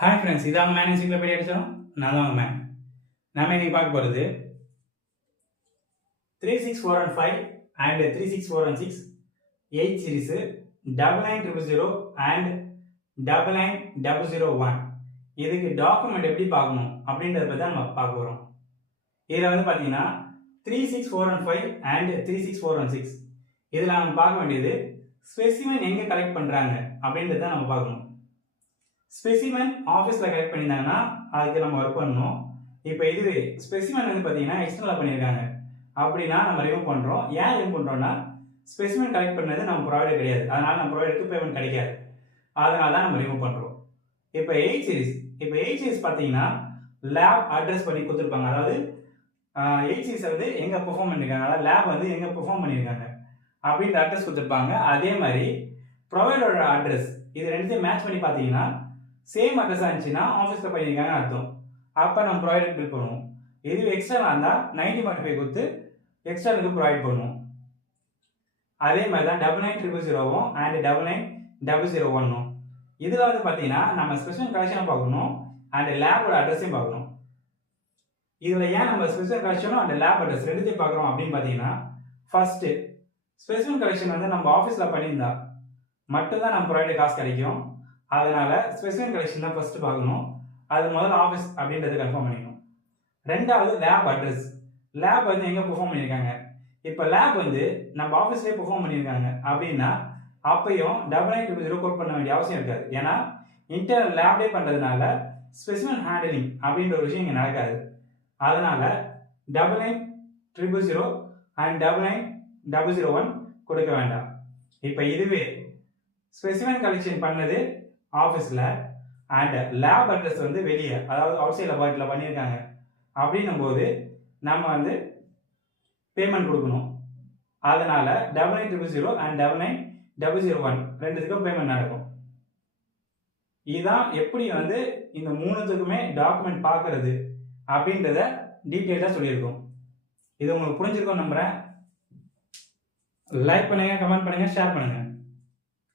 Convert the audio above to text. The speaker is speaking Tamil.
ஹாய் ஃப்ரெண்ட்ஸ், இதாங்க மேன் என்சைக்ளோபீடியா அடிச்சோம். நான் தான் மேன். நாம இன்னைக்கு பார்க்க போகிறது 364 and 5 and 364 and 6 8 series 99000 and 99001 இதுக்கு டாக்குமெண்ட் எப்படி பார்க்கணும் அப்படின்றத பற்றி நம்ம பார்க்க போகிறோம். இதில் வந்து பார்த்தீங்கன்னா 364 and 5 and 364 and 6 இதில் நம்ம பார்க்க வேண்டியது ஸ்பெசிமென் எங்கே கலெக்ட் பண்ணுறாங்க அப்படின்றத நம்ம பார்க்கணும். ஸ்பெசிமென் ஆஃபீஸில் கலெக்ட் பண்ணியிருந்தாங்கன்னா அதுக்கு நம்ம ஒர்க் பண்ணணும். இப்போ இதுவே ஸ்பெசிமென் வந்து பார்த்தீங்கன்னா எக்ஸ்டர்னலாக பண்ணியிருக்காங்க அப்படின்னா நம்ம ரிமூவ் பண்ணுறோம். ஏன் ரிமூவ் பண்ணுறோம்னா ஸ்பெசிமென் கலெக்ட் பண்ணது நம்ம ப்ரொவைடர் கிடையாது, அதனால் நம்ம ப்ரொவைடருக்கு பேமெண்ட் கிடைக்காது, அதனால தான் நம்ம ரிமூவ் பண்ணுறோம். இப்போ 8 சீரிஸ் பார்த்தீங்கன்னா லேப் அட்ரஸ் பண்ணி கொடுத்துருப்பாங்க. அதாவது 8 சீரிஸ் வந்து எங்கே பெர்ஃபார்ம் பண்ணியிருக்காங்க, அதாவது லேப் வந்து எங்கே பெர்ஃபார்ம் பண்ணியிருக்காங்க அப்படின்ற அட்ரஸ் கொடுத்துருப்பாங்க. அதே மாதிரி ப்ரொவைடரோட அட்ரஸ் இது ரெண்டுத்தையும் மேட்ச் பண்ணி பார்த்தீங்கன்னா சேம் அட்ரஸாக இருந்துச்சுன்னா ஆஃபீஸில் பண்ணியிருக்காங்கன்னு அர்த்தம். அப்போ நம்ம ப்ரொவைடர் பில் பண்ணுவோம். இது எக்ஸ்டர்னலாக இருந்தால் 90 கொடுத்து எக்ஸ்டர்னலுக்கு ப்ரொவைட் பண்ணுவோம். அதே மாதிரி தான் 99000 அண்ட் 99001 இதில் வந்து பார்த்தீங்கன்னா நம்ம ஸ்பெஷல் கலெக்ஷனை பார்க்கணும் அண்ட் லேபோட அட்ரஸையும் பார்க்கணும். இதில் ஏன் நம்ம ஸ்பெஷல் கலெக்ஷனும் அண்ட் லேப் அட்ரஸ் ரெண்டுத்தையும் பார்க்குறோம் அப்படின்னு பார்த்தீங்கன்னா, ஃபர்ஸ்ட்டு ஸ்பெஷல் கலெக்ஷன் வந்து நம்ம ஆஃபீஸில் பண்ணியிருந்தா மட்டும்தான் நம்ம ப்ரொவைடர் காசு கிடைக்கும். அதனால ஸ்பெசிமென் கலெக்ஷன் தான் ஃபர்ஸ்ட் பார்க்கணும். அது முதல்ல ஆஃபீஸ் அப்படின்றது கன்ஃபார்ம் பண்ணிக்கணும். ரெண்டாவது லேப் அட்ரஸ். லேப் வந்து எங்கே பெர்ஃபார்ம் பண்ணியிருக்காங்க. இப்போ லேப் வந்து நம்ம ஆஃபீஸ்லேயே பெர்ஃபார்ம் பண்ணியிருக்காங்க அப்படின்னா அப்பையும் 99000 கோட் பண்ண வேண்டிய அவசியம் இருக்காது. ஏன்னா இன்டர்னல் லேப்லேயே பண்ணுறதுனால ஸ்பெசிமென் ஹேண்டலிங் அப்படின்ற ஒரு விஷயம் இங்கே நடக்காது. அதனால 99000 அண்ட் 99001 கொடுக்க வேண்டாம். இப்போ இதுவே ஸ்பெசிமென் கலெக்ஷன் பண்ணது ஆஃபீஸில் அண்ட் லேப் அட்ரஸ் வந்து வெளியே, அதாவது அவுட் சைட் லெபார்ட்டரியில் பண்ணியிருக்காங்க அப்படின்னும் போது நம்ம வந்து பேமெண்ட் கொடுக்கணும். அதனால 99000 அண்ட் 99001 ரெண்டுத்துக்கும் பேமெண்ட் நடக்கும். இதுதான் எப்படி வந்து இந்த மூணுத்துக்குமே டாக்குமெண்ட் பார்க்கறது அப்படின்றத டீட்டெயிலாக சொல்லியிருக்கோம். இது உங்களுக்கு புரிஞ்சிருக்கும் நம்புகிறேன். லைக் பண்ணுங்கள், கமெண்ட் பண்ணுங்கள், ஷேர் பண்ணுங்கள்.